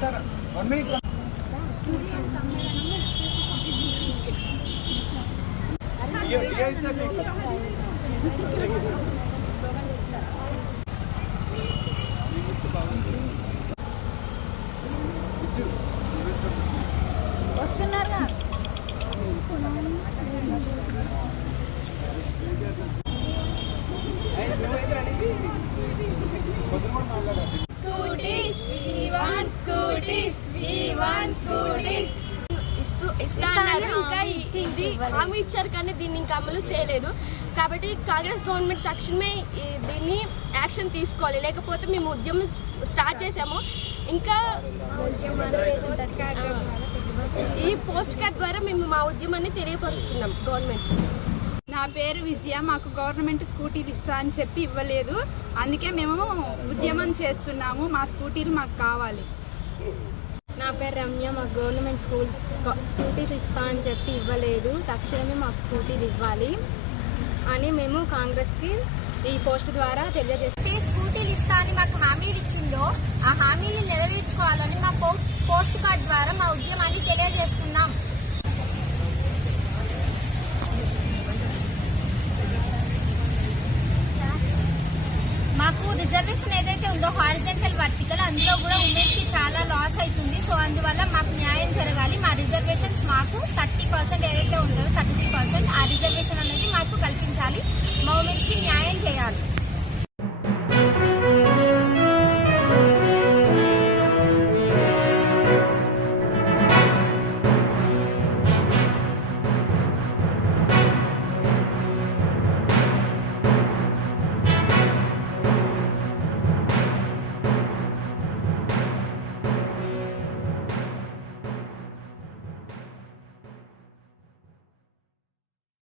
Sir one minute ये ये sir देखो స్కూటీస్ వి వాంట్ స్కూటీస్ ఇస్తూ ఇస్తా అన్నారు. ఇంకా ఇది హామీ ఇచ్చారు కానీ దీన్ని ఇంకా అమలు చేయలేదు. కాబట్టి కాంగ్రెస్ గవర్నమెంట్ తక్షణమే దీన్ని యాక్షన్ తీసుకోవాలి. లేకపోతే మేము ఉద్యమం స్టార్ట్ చేసాము. ఇంకా ఈ పోస్ట్ కార్డ్ ద్వారా మేము మా ఉద్యమాన్ని తెలియపరుస్తున్నాం గవర్నమెంట్. నా పేరు విజయ. మాకు గవర్నమెంట్ స్కూటీలు ఇస్తా అని చెప్పి ఇవ్వలేదు. అందుకే మేము ఉద్యమం చేస్తున్నాము. మా స్కూటీలు మాకు కావాలి. నా పేరు రమ్య మాకు గవర్నమెంట్ స్కూల్స్ స్కూటీలు ఇస్తా అని చెప్పి ఇవ్వలేదు. తక్షణమే మాకు స్కూటీలు ఇవ్వాలి అని మేము కాంగ్రెస్కి ఈ పోస్ట్ ద్వారా తెలియజేస్తే. స్కూటీలు ఇస్తా అని మాకు హామీలు ఇచ్చిందో ఆ హామీలు నెరవేర్చుకోవాలని మా పోస్ట్ కార్డ్ ద్వారా మా ఉద్యమాన్ని తెలియజేస్తుంది మాకు రిజర్వేషన్ ఏదైతే ఉందో హారిజెంటల్ వర్టికల్ అందులో కూడా ఉమెన్స్కి చాలా లాస్ అవుతుంది. సో అందువల్ల మాకు న్యాయం జరగాలి. మా రిజర్వేషన్స్ మాకు థర్టీ పర్సెంట్ ఏదైతే ఉందో థర్టీ పర్సెంట్ ఆ రిజర్వేషన్ అనేది మాకు కల్పించాలి.